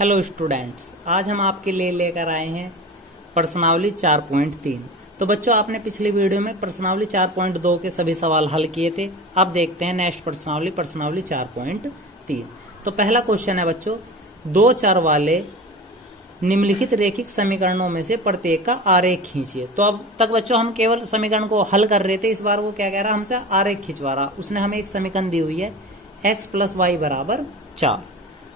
Hello students, आज हम आपके लिए लेकर आए हैं प्रश्नावली 4.3। तो बच्चों, आपने पिछली वीडियो में प्रश्नावली 4.2 के सभी सवाल हल किए थे। अब देखते हैं नेक्स्ट प्रश्नावली 4.3। तो पहला क्वेश्चन है बच्चों, दो चर वाले निम्नलिखित रेखिक समीकरणों में से प्रत्येक का आरेख खींचिए। तो अब तक बच्चों हम केवल समीकरण को हल कर रहे थे, इस बार वो क्या कह रहा है, हमसे आरेख खिंचवा रहा। उसने हमें एक समीकरण दी हुई है x + y = 4।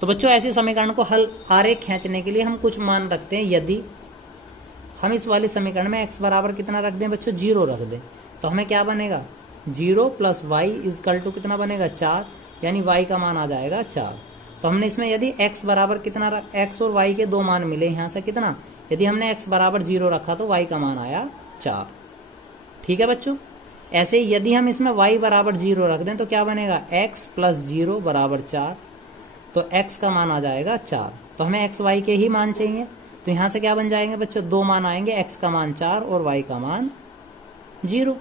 तो बच्चों, ऐसे समीकरण को हल आरेख खींचने के लिए हम कुछ मान रखते हैं। यदि हम इस वाले समीकरण में x बराबर कितना रख दें बच्चों, 0 रख दें, तो हमें क्या बनेगा, 0 + y = कितना बनेगा, 4, यानी y का मान आ जाएगा 4। तो हमने इसमें यदि x बराबर कितना x और y के दो मान मिले, यहाँ से कितना, यदि हमने x बराबर 0 रखा तो y का मान आया 4। ठीक है बच्चों। ऐसे यदि हम इसमें y बराबर 0 रख दें तो क्या बनेगा, x + 0 = 4। तो x का मान आ जाएगा 4। तो हमें x y के ही मान चाहिए, तो यहाँ से क्या बन जाएंगे बच्चों, दो मान आएंगे, x का मान 4 और y का मान 0।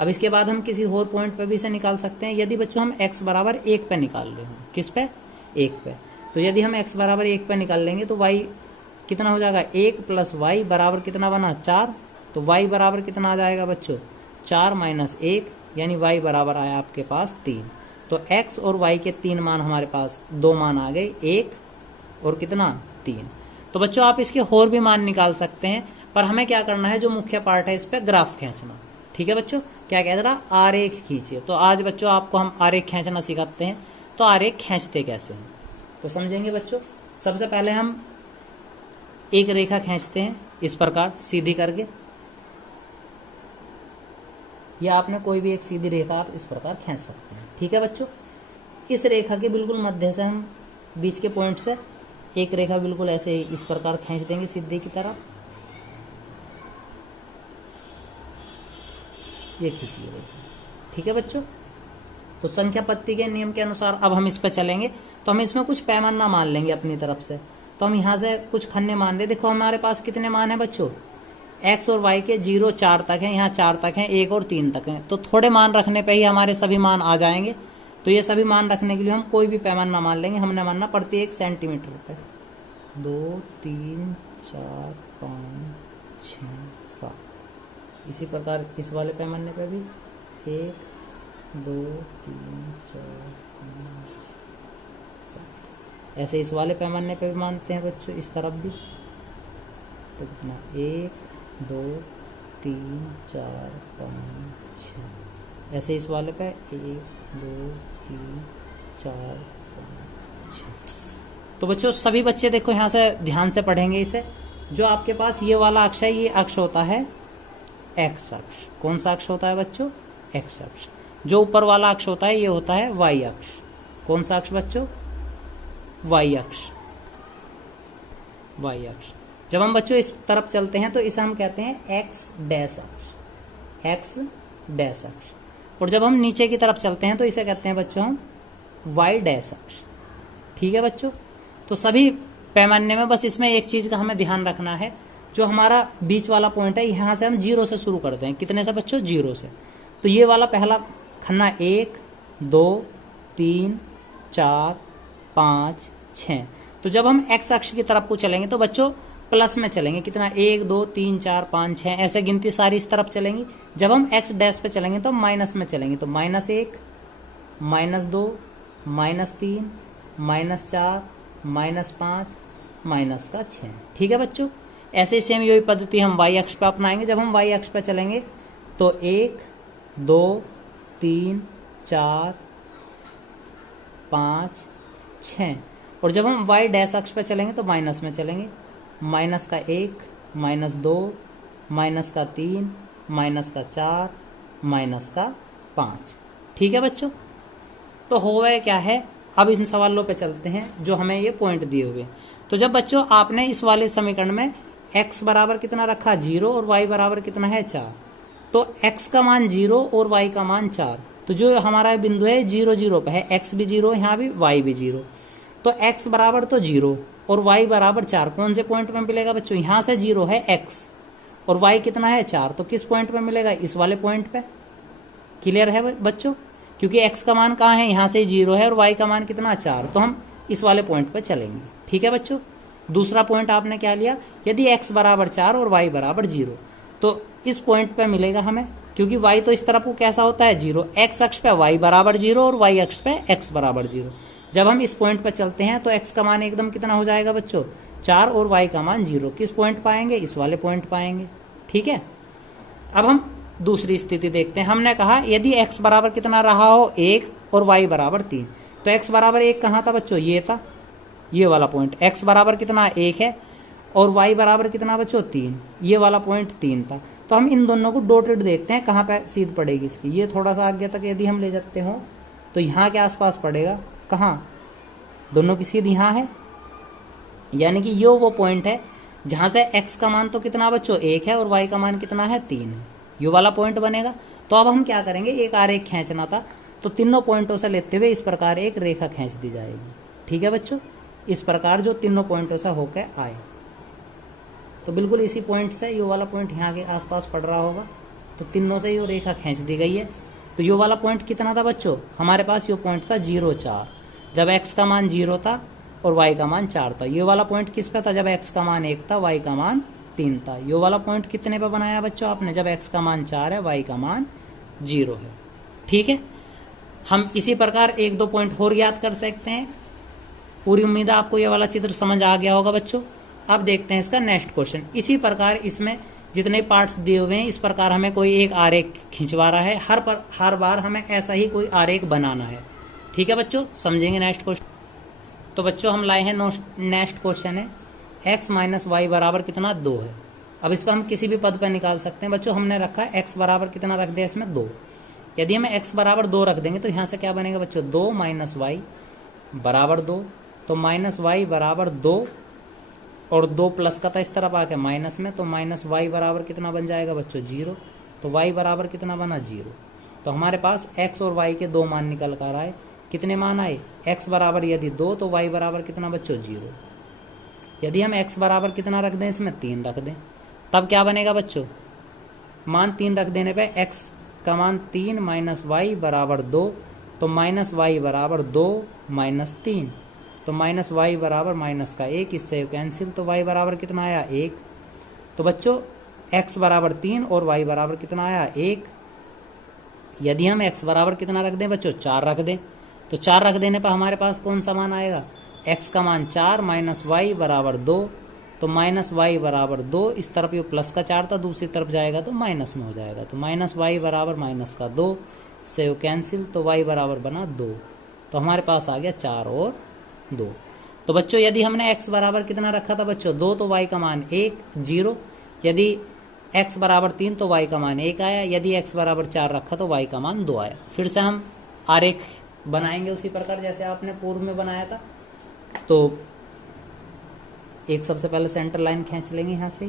अब इसके बाद हम किसी और पॉइंट पे भी इसे निकाल सकते हैं। यदि बच्चों हम x बराबर 1 पे निकाल रहे हो, किस पे, 1 पे, तो यदि हम x बराबर 1 पे निकाल लेंगे तो y कितना हो जाएगा, 1 + y बराबर कितना बना, 4। तो y बराबर कितना आ जाएगा बच्चों, 4 - 1, यानी y बराबर आया आपके पास 3। तो x और y के 3 मान हमारे पास, दो मान आ गए, 1 और कितना, 3। तो बच्चों आप इसके और भी मान निकाल सकते हैं, पर हमें क्या करना है, जो मुख्य पार्ट है इस पर ग्राफ खींचना। ठीक है बच्चों, क्या कह रहा, आरेख खींचिए। तो आज बच्चों आपको हम आरेख खींचना सिखाते हैं। तो आरेख खींचते कैसे हैं तो समझेंगे बच्चों। सबसे पहले हम एक रेखा खींचते हैं इस प्रकार सीधी करके, या आपने कोई भी एक सीधी रेखा आप इस प्रकार खींच सकते हैं। ठीक है बच्चों। इस रेखा के बिल्कुल मध्य से हम बीच के पॉइंट से एक रेखा बिल्कुल ऐसे ही इस प्रकार खींच देंगे सीधे की तरफ। ये खींचिए रेखा। ठीक है बच्चों। तो संख्या पत्ती के नियम के अनुसार अब हम इस पर चलेंगे। तो हम इसमें कुछ पैमाना मान लेंगे अपनी तरफ से। तो हम यहाँ से कुछ खन्ने मान ले। देखो हमारे पास कितने मान है बच्चों, x और y के 0 4 तक है, यहाँ 4 तक है, 1 और 3 तक है। तो थोड़े मान रखने पे ही हमारे सभी मान आ जाएंगे। तो ये सभी मान रखने के लिए हम कोई भी पैमाना मान लेंगे। हमने मानना प्रत्येक सेंटीमीटर पे, 2 3 4 5 6 7। इसी प्रकार इस वाले पैमाने पे भी 1 2 3 4 5 7। ऐसे इस वाले पैमाने पे भी मानते हैं बच्चों, इस तरफ भी। तो कितना, 1 2 3 4 5 6। ऐसे इस वाले पे 1 2 3 4 5 6। तो बच्चों सभी बच्चे देखो यहाँ से ध्यान से पढ़ेंगे इसे। जो आपके पास ये वाला अक्ष है, ये अक्ष होता है x अक्ष। कौन सा अक्ष होता है बच्चों, x अक्ष। जो ऊपर वाला अक्ष होता है, ये होता है y अक्ष। कौन सा अक्ष बच्चों, y अक्ष, y अक्ष। जब हम बच्चों इस तरफ चलते हैं तो इसे हम कहते हैं x डैश अक्ष, x डैश अक्ष। और जब हम नीचे की तरफ चलते हैं तो इसे कहते हैं बच्चों हम y डैश अक्ष। ठीक है बच्चों। तो सभी पैमाने में बस इसमें एक चीज का हमें ध्यान रखना है, जो हमारा बीच वाला पॉइंट है, यहाँ से हम 0 से शुरू करते हैं। कितने से बच्चों, 0 से। तो ये वाला पहला खन्ना 1 2 3 4 5 6। तो जब हम x अक्ष की तरफ को चलेंगे तो बच्चों प्लस में चलेंगे। कितना, 1 2 3 4 5 6, ऐसे गिनती सारी इस तरफ चलेंगी। जब हम x डैश पे चलेंगे तो माइनस में चलेंगे। तो -1 -2 -3 -4 -5 -6। ठीक है बच्चों। ऐसे सेम यही पद्धति हम y अक्ष पे अपनाएंगे। जब हम y अक्ष पे चलेंगे तो 1 2 3 4 5 6। और जब हम y डैश अक्ष पे चलेंगे तो माइनस में चलेंगे। -1 -2 -3 -4 -5। ठीक है बच्चों। तो हो गए क्या है, अब इन सवालों पे चलते हैं जो हमें ये पॉइंट दिए हुए। तो जब बच्चों आपने इस वाले समीकरण में x बराबर कितना रखा, 0, और y बराबर कितना है, 4। तो x का मान 0 और y का मान 4। तो जो हमारा बिंदु है 0 0 पे है, x भी 0, यहाँ भी y भी 0। तो x बराबर तो 0 और y बराबर 4 कौन से पॉइंट में मिलेगा बच्चों, यहाँ से 0 है x और y कितना है 4। तो किस पॉइंट पे मिलेगा, इस वाले पॉइंट पे। क्लियर है बच्चों। क्योंकि x का मान कहाँ है, यहाँ से 0 है और y का मान कितना 4। तो हम इस वाले पॉइंट पे चलेंगे। ठीक है बच्चों। दूसरा पॉइंट आपने क्या लिया, यदि x बराबर 4 और y बराबर 0, तो इस पॉइंट पे मिलेगा हमें, क्योंकि y तो इस तरफ को कैसा होता है 0, x अक्ष पे y बराबर 0 और y अक्ष पे x बराबर 0। जब हम इस पॉइंट पे चलते हैं तो x का मान एकदम कितना हो जाएगा बच्चों 4 और y का मान 0। किस पॉइंट पाएंगे, इस वाले पॉइंट पाएंगे। ठीक है, अब हम दूसरी स्थिति देखते हैं। हमने कहा यदि x बराबर कितना रहा हो 1 और y बराबर 3, तो x बराबर 1 कहाँ था बच्चों, ये था, ये वाला पॉइंट। x बराबर कितना 1 है और y बराबर कितना बच्चों 3, ये वाला पॉइंट 3 था। तो हम इन दोनों को डॉटेड देखते हैं कहाँ पे सीध पड़ेगी इसकी। ये थोड़ा सा आगे तक यदि हम ले जाते हो तो यहाँ के आसपास पड़ेगा, कहाँ, दोनों की सीध यहाँ है, यानी कि यो वो पॉइंट है जहां से x का मान तो कितना बच्चों 1 है और y का मान कितना है 3 है, यो वाला पॉइंट बनेगा। तो अब हम क्या करेंगे, एक आरेख खींचना था, तो तीनों पॉइंटों से लेते हुए इस प्रकार एक रेखा खींच दी जाएगी। ठीक है बच्चों, इस प्रकार जो तीनों पॉइंटों से होकर आए, तो बिल्कुल इसी पॉइंट से यो वाला पॉइंट यहाँ के आसपास पड़ रहा होगा, तो तीनों से यो रेखा खींच दी गई है। तो यो वाला पॉइंट कितना था बच्चों, हमारे पास यो पॉइंट था 0 4, जब x का मान 0 था और y का मान 4 था। ये वाला पॉइंट किस पे था, जब x का मान 1 था, y का मान 3 था। ये वाला पॉइंट कितने पे बनाया बच्चों आपने, जब x का मान 4 है, y का मान 0 है। ठीक है, हम इसी प्रकार 1-2 पॉइंट और याद कर सकते हैं। पूरी उम्मीद है आपको ये वाला चित्र समझ आ गया होगा बच्चों। अब देखते हैं इसका नेक्स्ट क्वेश्चन। इसी प्रकार इसमें जितने पार्ट्स दिए हुए हैं, इस प्रकार हमें कोई एक आरेख खिंचवा रहा है, हर बार हमें ऐसा ही कोई आरेख बनाना है। ठीक है बच्चों, समझेंगे नेक्स्ट क्वेश्चन। तो बच्चों हम लाए हैं नेक्स्ट क्वेश्चन है x माइनस वाई बराबर कितना 2 है। अब इस पर हम किसी भी पद पर निकाल सकते हैं। बच्चों हमने रखा है x बराबर कितना रख दिया इसमें 2। यदि हम x बराबर 2 रख देंगे तो यहाँ से क्या बनेगा बच्चों 2 माइनस वाई बराबर 2, तो माइनस वाई बराबर 2 और 2 प्लस का था इस तरफ आके माइनस में, तो माइनस वाई बराबर कितना बन जाएगा बच्चों 0, तो y बराबर कितना बना 0। तो हमारे पास x और y के 2 मान निकल कर आए। कितने मान आए, x बराबर यदि 2 तो y बराबर कितना बच्चों 0। यदि हम x बराबर कितना रख दें, इसमें 3 रख दें, तब क्या बनेगा बच्चों, मान 3 रख देने पे x का मान 3 माइनस वाई बराबर 2, तो माइनस वाई बराबर 2 माइनस 3, तो माइनस वाई बराबर माइनस का 1, इससे कैंसिल, तो y बराबर कितना आया 1। तो बच्चों x बराबर 3 और y बराबर कितना आया 1। यदि हम x बराबर कितना रख दें बच्चों 4 रख दें, तो 4 रख देने पर हमारे पास कौन सा मान आएगा, x का मान 4 माइनस वाई बराबर 2, तो माइनस वाई बराबर 2, इस तरफ ये प्लस का 4 था, दूसरी तरफ जाएगा तो माइनस में हो जाएगा, तो माइनस वाई बराबर माइनस का 2, से कैंसिल, तो y बराबर बना 2। तो हमारे पास आ गया 4 और 2। तो बच्चों यदि हमने x बराबर कितना रखा था बच्चों 2, तो y का मान 1 0। यदि x बराबर 3 तो y का मान 1 आया। यदि x बराबर 4 रखा तो y का मान 2 आया। फिर से हम आरेख बनाएंगे उसी प्रकार जैसे आपने पूर्व में बनाया था। तो एक सबसे पहले सेंटर लाइन खींच लेंगे यहाँ से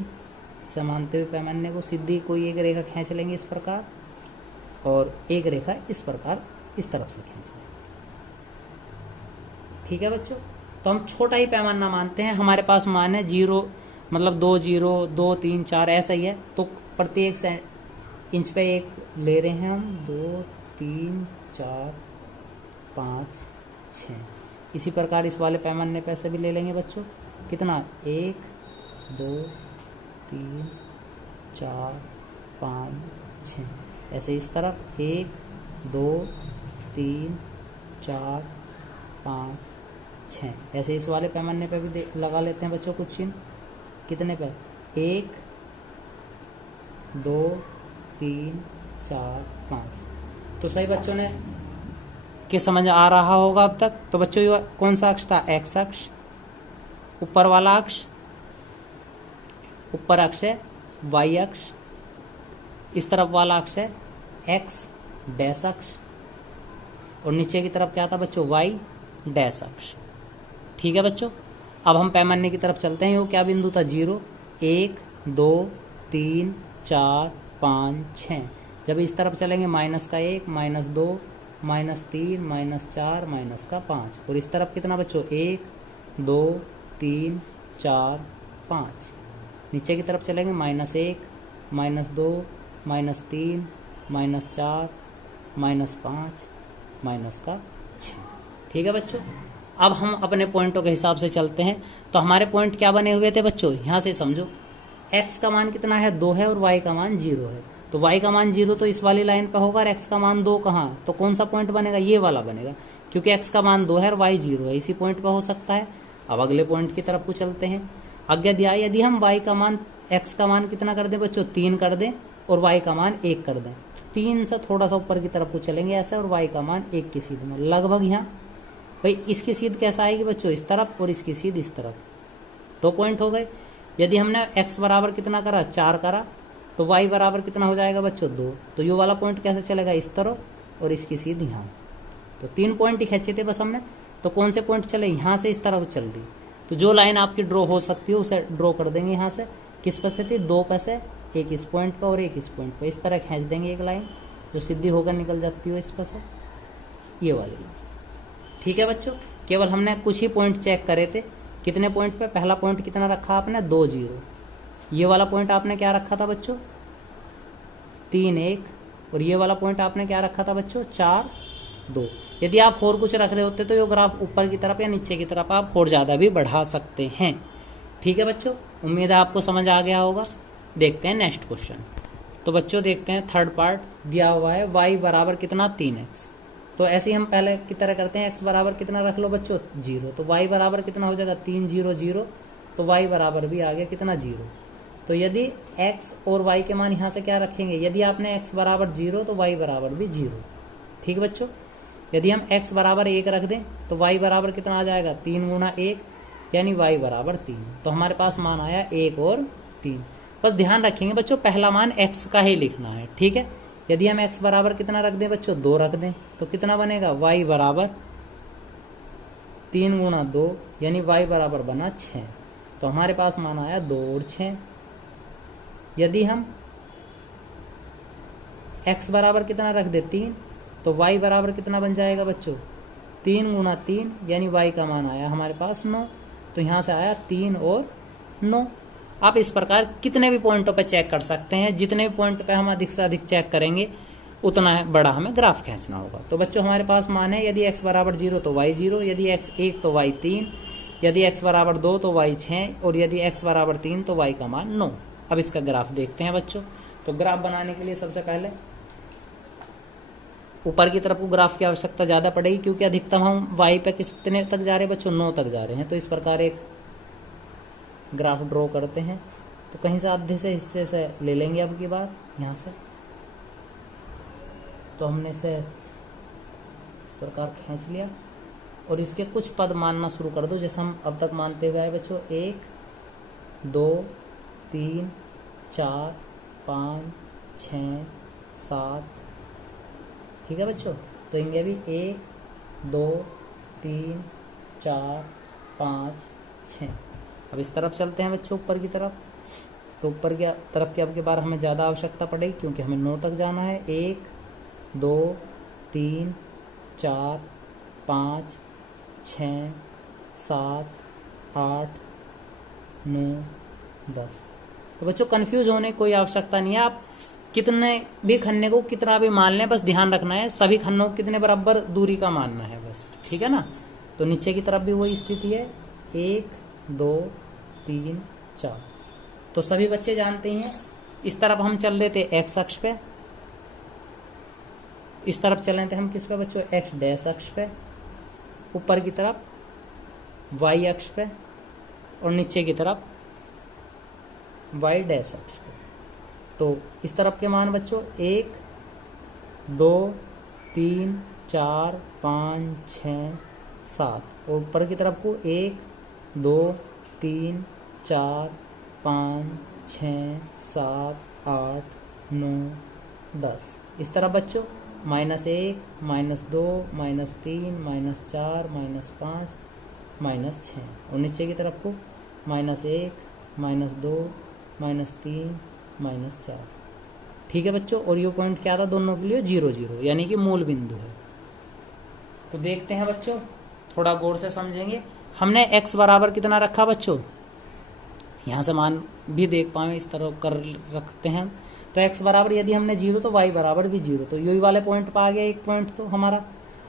समानते हुए पैमाने को सीधी कोई एक रेखा खींच लेंगे इस प्रकार, और एक रेखा इस प्रकार इस तरफ से खींच लेंगे। ठीक है बच्चों, तो हम छोटा ही पैमाना मानते हैं। हमारे पास मान है 0 मतलब 2 0 2 3 4 ऐसा ही है, तो प्रत्येक इंच पे एक ले रहे हैं हम 2 3 4 5 6। इसी प्रकार इस वाले पैमाने पे से भी ले लेंगे बच्चों, कितना 1 2 3 4 5 6, ऐसे इस तरफ 1 2 3 4 5 6, ऐसे इस वाले पैमाने पे भी लगा लेते हैं बच्चों कुछ चिन्ह। कितने पे 1 2 3 4 5। तो सही बच्चों ने कि समझ आ रहा होगा अब तक। तो बच्चों ये कौन सा अक्ष था, x अक्ष, ऊपर वाला अक्ष, ऊपर अक्ष है y अक्ष, इस तरफ वाला अक्ष है x डैश अक्ष, और नीचे की तरफ क्या था बच्चों y डैश अक्ष। ठीक है बच्चों, अब हम पैमाने की तरफ चलते हैं। वो क्या बिंदु था 0 1 2 3 4 5 6। जब इस तरफ चलेंगे माइनस का 1 माइनस 2 माइनस 3 माइनस 4 माइनस का 5, और इस तरफ कितना बच्चों 1 2 3 4 5। नीचे की तरफ चलेंगे minus 1 minus 2 minus 3 minus 4 minus 5 minus का 6। ठीक है बच्चों, अब हम अपने पॉइंटों के हिसाब से चलते हैं। तो हमारे पॉइंट क्या बने हुए थे बच्चों, यहाँ से समझो, x का मान कितना है 2 है और y का मान 0 है। तो y का मान 0 तो इस वाली लाइन पे होगा और x का मान 2 कहाँ, तो कौन सा पॉइंट बनेगा, ये वाला बनेगा, क्योंकि x का मान 2 है और y 0 है, इसी पॉइंट पे हो सकता है। अब अगले पॉइंट की तरफ को चलते हैं। आज्ञा दिया यदि हम y का मान x का मान कितना कर दें बच्चों 3 कर दें और y का मान 1 कर दें, तो 3 से थोड़ा सा ऊपर की तरफ को चलेंगे ऐसे और y का मान 1 की सीध में लगभग यहाँ। भाई इसकी सीध कैसा आएगी बच्चों, इस तरफ, और इसकी सीध इस तरफ, 2 पॉइंट हो गए। यदि हमने x बराबर कितना करा 4 करा तो y बराबर कितना हो जाएगा बच्चों 2, तो ये वाला पॉइंट कैसे चलेगा इस तरफ और इसकी सीध यहाँ। तो 3 पॉइंट ही खींचे थे बस हमने। तो कौन से पॉइंट चले, यहाँ से इस तरफ चल रही, तो जो लाइन आपकी ड्रॉ हो सकती है उसे ड्रॉ कर देंगे यहाँ से। किस पे से थी, 2 पे से, एक इस पॉइंट पे और एक इस पॉइंट पे, इस तरह खींच देंगे एक लाइन जो सीधी होकर निकल जाती हो इस पे से, ये वाली। ठीक है बच्चों, केवल हमने कुछ ही पॉइंट चेक करे थे। कितने पॉइंट पे, पहला पॉइंट कितना रखा आपने 2 0, ये वाला पॉइंट आपने क्या रखा था बच्चों 3 1, और ये वाला पॉइंट आपने क्या रखा था बच्चों 4 2। यदि आप और कुछ रख रहे होते तो ये ग्राफ ऊपर की तरफ या नीचे की तरफ आप और ज़्यादा भी बढ़ा सकते हैं। ठीक है बच्चों, उम्मीद है आपको समझ आ गया होगा। देखते हैं नेक्स्ट क्वेश्चन। तो बच्चों देखते हैं थर्ड पार्ट दिया हुआ है y बराबर कितना 3x। तो ऐसे ही हम पहले की तरह करते हैं, x बराबर कितना रख लो बच्चों 0, तो y बराबर कितना हो जाएगा 3 0 0, तो y बराबर भी आ गया कितना 0। तो यदि x और y के मान यहाँ से क्या रखेंगे, यदि आपने x बराबर 0 तो y बराबर भी 0। ठीक है बच्चों, यदि हम x बराबर 1 रख दें तो y बराबर कितना आ जाएगा 3 गुना 1 यानी y बराबर 3। तो हमारे पास मान आया 1 और 3। बस ध्यान रखेंगे बच्चों पहला मान x का ही लिखना है। ठीक है, यदि हम x बराबर कितना रख दें बच्चों 2 रख दें तो कितना बनेगा y बराबर 3 गुना 2 यानी y बराबर बना 6। तो हमारे पास मान आया 2 और 6। यदि हम x बराबर कितना रख दे 3 तो y बराबर कितना बन जाएगा बच्चों 3 गुना 3 यानी y का मान आया हमारे पास 9। तो यहाँ से आया 3 और 9। आप इस प्रकार कितने भी पॉइंटों पे चेक कर सकते हैं, जितने भी पॉइंट पे हम अधिक से अधिक चेक करेंगे उतना बड़ा हमें ग्राफ खींचना होगा। तो बच्चों हमारे पास मान है यदि x बराबर 0 तो y 0, यदि x 1 तो y 3, यदि x बराबर 2 तो y 6 और यदि x बराबर 3 तो y का मान 9। अब इसका ग्राफ देखते हैं बच्चों। तो ग्राफ बनाने के लिए सबसे पहले ऊपर की तरफ को ग्राफ की आवश्यकता ज़्यादा पड़ेगी, क्योंकि अधिकतम हम y पे कितने तक जा रहे हैं बच्चों 9 तक जा रहे हैं। तो इस प्रकार एक ग्राफ ड्रॉ करते हैं। तो कहीं से आधे से हिस्से से ले लेंगे अब की बार यहाँ से। तो हमने इसे इस प्रकार खींच लिया और इसके कुछ पद मानना शुरू कर दो जैसे हम अब तक मानते हुए आए बच्चों 1 2 3 4 5 6 7। ठीक है बच्चों, तो इनके भी 1 2 3 4 5 6। अब इस तरफ चलते हैं बच्चों ऊपर की तरफ। तो ऊपर की तरफ की अब की बार हमें ज़्यादा आवश्यकता पड़ेगी क्योंकि हमें 9 तक जाना है। 1 2 3 4 5 6 7 8 9 10। तो बच्चों कंफ्यूज होने की कोई आवश्यकता नहीं है। आप कितने भी खन्ने को कितना भी मान लें, बस ध्यान रखना है सभी खन्नों को कितने बराबर दूरी का मानना है बस। ठीक है ना। तो नीचे की तरफ भी वही स्थिति है 1 2 3 4। तो सभी बच्चे जानते हैं इस तरफ हम चल रहे थे एक्स अक्ष पे, इस तरफ चल रहे थे हम किस पे बच्चों एक्स डैश अक्ष पे, ऊपर की तरफ वाई अक्ष पे और नीचे की तरफ वाई डैश अक्ष पे। तो इस तरफ के मान बच्चों 1 2 3 4 5 6 7 और ऊपर की तरफ को 1 2 3 4 5 6 7 8 9 10। इस तरफ बच्चों -1 -2 -3 -4 -5 -6 और नीचे की तरफ को -1 -2 -3 -4। ठीक है बच्चों, और ये पॉइंट क्या था दोनों के लिए 0 0 यानी कि मूल बिंदु है। तो देखते हैं बच्चों, थोड़ा गौर से समझेंगे। हमने x बराबर कितना रखा बच्चों, यहाँ से मान भी देख पाए इस तरह कर रखते हैं। तो x बराबर यदि हमने 0 तो y बराबर भी 0, तो यही वाले पॉइंट पर आ गया एक पॉइंट तो हमारा।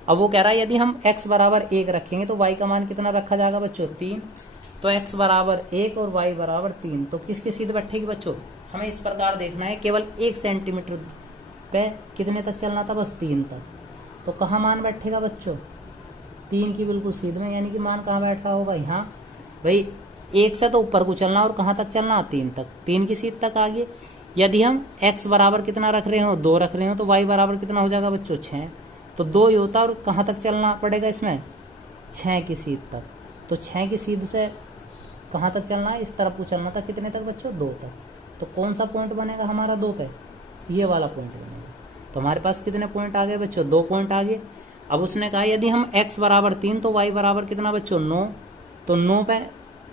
अब वो कह रहा है यदि हम x बराबर 1 रखेंगे तो y का मान कितना रखा जाएगा बच्चों 3। तो x बराबर 1 और y बराबर 3, तो किसकी सीध बैठेगी बच्चों, हमें इस प्रकार देखना है केवल 1 सेंटीमीटर पे कितने तक चलना था, बस 3 तक। तो कहाँ मान बैठेगा बच्चों, 3 की बिल्कुल सीध में, यानी कि मान कहाँ बैठा होगा यहाँ। भाई 1 से तो ऊपर को चलना और कहाँ तक चलना, 3 तक, 3 की सीध तक आगे। यदि हम x बराबर कितना रख रहे हो, 2 रख रहे हो, तो y बराबर कितना हो जाएगा बच्चों 6। तो 2 ही होता और कहाँ तक चलना पड़ेगा इसमें, 6 की सीध तक। तो 6 की सीध से कहाँ तक चलना है, इस तरफ को चलना था, कितने तक बच्चों, 2 तक। तो कौन सा पॉइंट बनेगा हमारा 2 पे, ये वाला पॉइंट बनेगा। तो हमारे पास कितने पॉइंट आ गए बच्चों, 2 पॉइंट आ गए। अब उसने कहा यदि हम x बराबर 3 तो y बराबर कितना बच्चों 9। तो 9 पे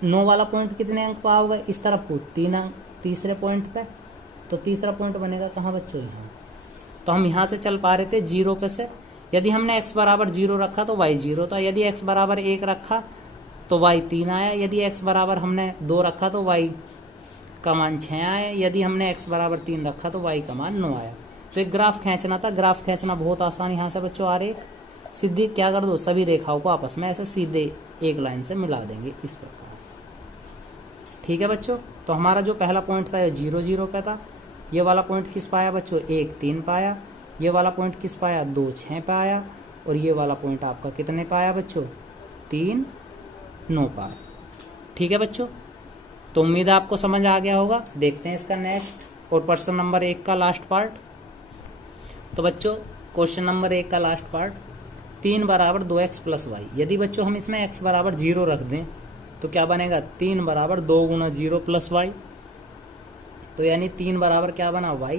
9 वाला पॉइंट कितने अंक पर होगा, इस तरफ को 3 अंक, तीसरे पॉइंट पे। तो तीसरा पॉइंट बनेगा कहाँ बच्चों, यहाँ। तो हम यहाँ से चल पा रहे थे 0 पे से। यदि हमने x बराबर 0 रखा तो y 0 था, यदि x बराबर 1 रखा तो y 3 आया, यदि x बराबर हमने 2 रखा तो y का मान 6 आया, यदि हमने x बराबर 3 रखा तो y का मान 9 आया। तो एक ग्राफ खींचना था, ग्राफ खींचना बहुत आसान यहाँ से बच्चों आ रही। सीधी क्या कर दो, सभी रेखाओं को आपस में ऐसे सीधे एक लाइन से मिला देंगे इस प्रकार। ठीक है बच्चों, तो हमारा जो पहला पॉइंट था 0 0 पे था। ये वाला पॉइंट किस पाया बच्चों, 1 3 पाया। ये वाला पॉइंट किस पाया, 2 6 पाया। और ये वाला पॉइंट आपका कितने पाया बच्चों, 3 9 पाया। ठीक है बच्चों, तो उम्मीद है आपको समझ आ गया होगा। देखते हैं इसका नेक्स्ट और प्रश्न नंबर 1 का लास्ट पार्ट। तो बच्चों क्वेश्चन नंबर 1 का लास्ट पार्ट, 3 बराबर 2x प्लस वाई। यदि बच्चों हम इसमें x बराबर 0 रख दें तो क्या बनेगा, 3 बराबर 2 गुना 0 प्लस वाई। तो यानी 3 बराबर क्या बना, y।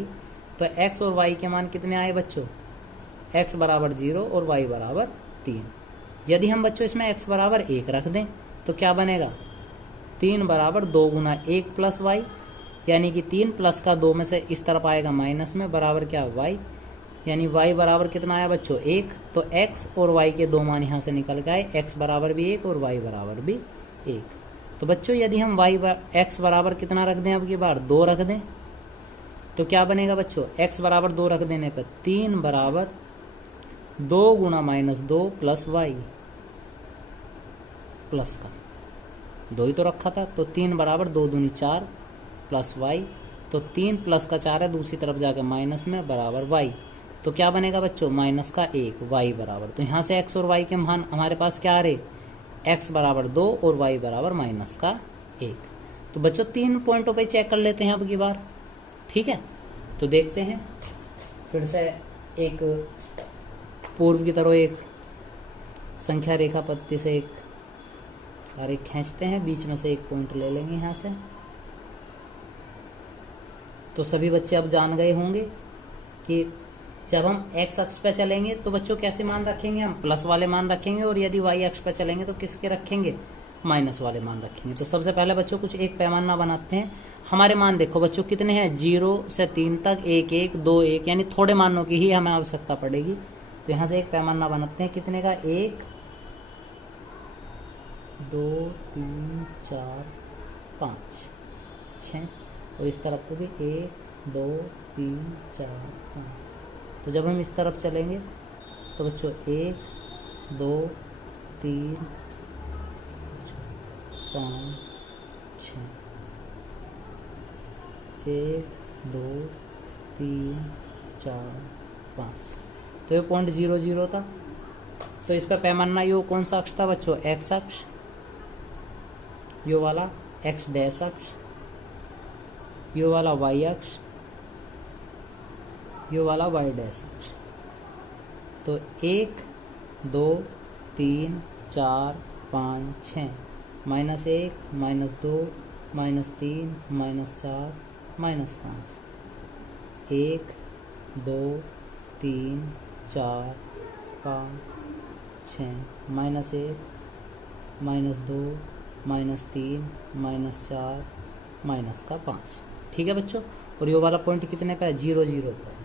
तो x और y के मान कितने आए बच्चों, x बराबर 0 और y बराबर 3। यदि हम बच्चों इसमें x बराबर 1 रख दें तो क्या बनेगा, 3 बराबर 2 गुना 1 प्लस वाई, यानी कि 3 प्लस का 2 में से इस तरफ आएगा माइनस में, बराबर क्या y। यानी y बराबर कितना आया बच्चों 1। तो x और y के 2 मान यहाँ से निकल गए, x बराबर भी 1 और y बराबर भी 1। तो बच्चों यदि हम x बराबर कितना रख दें, अब की बार 2 रख दें तो क्या बनेगा बच्चों, x बराबर 2 रख देने पर 3 बराबर 2 गुना माइनस 2 प्लस वाई, प्लस का 2 ही तो रखा था। तो 3 बराबर 2 दूनी 4 प्लस वाई। तो 3 प्लस का 4 है, दूसरी तरफ जाकर माइनस में, बराबर वाई। तो क्या बनेगा बच्चों, माइनस का 1 वाई बराबर। तो यहाँ से x और y के मान हमारे पास क्या आ रहे, x बराबर 2 और y बराबर माइनस का 1। तो बच्चों 3 पॉइंटों पे चेक कर लेते हैं अब की बार। ठीक है, तो देखते हैं फिर से एक पूर्व की तरह एक संख्या रेखा पत्ती से एक आरेख खींचते हैं, बीच में से एक पॉइंट ले लेंगे यहाँ से। तो सभी बच्चे अब जान गए होंगे कि जब हम x अक्ष पे चलेंगे तो बच्चों कैसे मान रखेंगे, हम प्लस वाले मान रखेंगे, और यदि y अक्ष पे चलेंगे तो किसके रखेंगे, माइनस वाले मान रखेंगे। तो सबसे पहले बच्चों कुछ एक पैमाना बनाते हैं। हमारे मान देखो बच्चों कितने हैं, 0 से 3 तक 1 1 2 1, यानी थोड़े मानों की ही हमें आवश्यकता पड़ेगी। तो यहाँ से एक पैमाना बनाते हैं, कितने का, 1 2 3 4 5 6, और इस तरफ को भी 1 2 3 4 5। तो जब हम इस तरफ चलेंगे तो बच्चों 1 2 3 5 6, 1 2 3 4 5। तो ये पॉइंट 0 0 था। तो इस पर पैमाना यो कौन सा अक्ष था बच्चों, x अक्ष, यो वाला x डैश अक्ष, यो वाला y अक्ष, यो वाला y डैश अक्ष। तो 1 2 3 4 5 6, -1 -2 -3 -4 -5, 1 2 3 4 5 6, -1 -2 -3 -4 -5। ठीक है बच्चों, और ये वाला पॉइंट कितने पे है, 0 0 पे।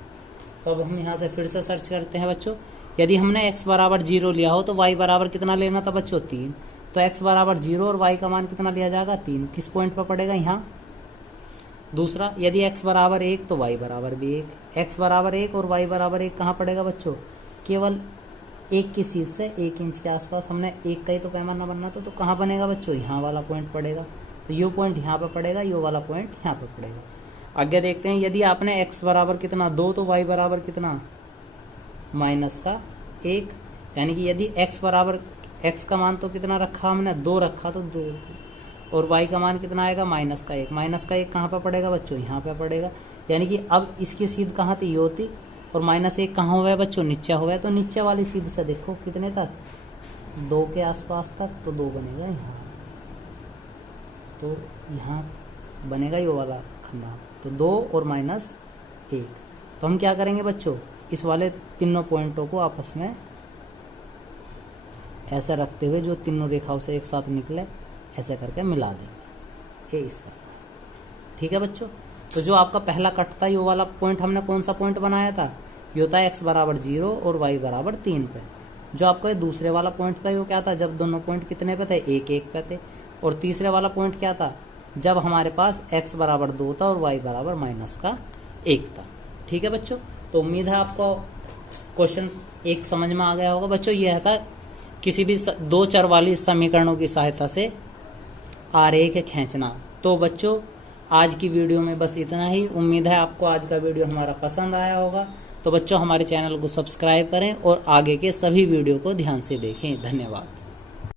तो अब हम यहाँ से फिर से सर्च करते हैं बच्चों। यदि हमने x बराबर 0 लिया हो तो y बराबर कितना लेना था बच्चों, 3। तो x बराबर 0 और y का मान कितना लिया जाएगा, 3। किस पॉइंट पर पड़ेगा, यहाँ। दूसरा, यदि x बराबर 1 तो y बराबर भी 1। x बराबर 1 और y बराबर 1 कहाँ पड़ेगा बच्चों, केवल 1 की सीध से 1 इंच के आसपास हमने 1 का ही तो पैमाना बनना था, तो कहाँ बनेगा बच्चों, यहाँ वाला पॉइंट पड़ेगा। तो ये पॉइंट यहाँ पे पड़ेगा, ये वाला पॉइंट यहाँ पे पड़ेगा। आगे देखते हैं, यदि आपने x बराबर कितना 2 तो y बराबर कितना -1, यानी कि यदि x बराबर x का मान तो कितना रखा हमने 2 रखा, तो 2 और y का मान कितना आएगा -1। -1 कहाँ पे पड़ेगा बच्चों, यहाँ पे पड़ेगा। यानी कि अब इसकी सीध कहाँ थी, ये होती, और -1 कहाँ हुआ है बच्चों, नीचे हुआ है। तो नीचे वाली सीध से देखो कितने तक, 2 के आसपास तक, तो 2 बनेगा यहाँ, तो यहाँ बनेगा ये वाला खंडा, तो 2 और -1। तो हम क्या करेंगे बच्चों, इस वाले तीनों पॉइंटों को आपस में ऐसा रखते हुए जो तीनों रेखाओं से एक साथ निकले ऐसे करके मिला देंगे ये इस पर। ठीक है बच्चों, तो जो आपका पहला कट था ये वाला पॉइंट हमने कौन सा पॉइंट बनाया था, ये होता है x बराबर 0 और y बराबर 3 पे। जो आपका ये दूसरे वाला पॉइंट था ये क्या था, जब दोनों पॉइंट कितने पे थे, 1 पे थे। और तीसरे वाला पॉइंट क्या था, जब हमारे पास x बराबर 2 था और y बराबर -1 था। ठीक है बच्चों, तो उम्मीद है आपको क्वेश्चन 1 समझ में आ गया होगा बच्चों। यह था किसी भी 2 चर वाली समीकरणों की सहायता से आरेख खींचना। तो बच्चों आज की वीडियो में बस इतना ही। उम्मीद है आपको आज का वीडियो हमारा पसंद आया होगा। तो बच्चों हमारे चैनल को सब्सक्राइब करें और आगे के सभी वीडियो को ध्यान से देखें। धन्यवाद।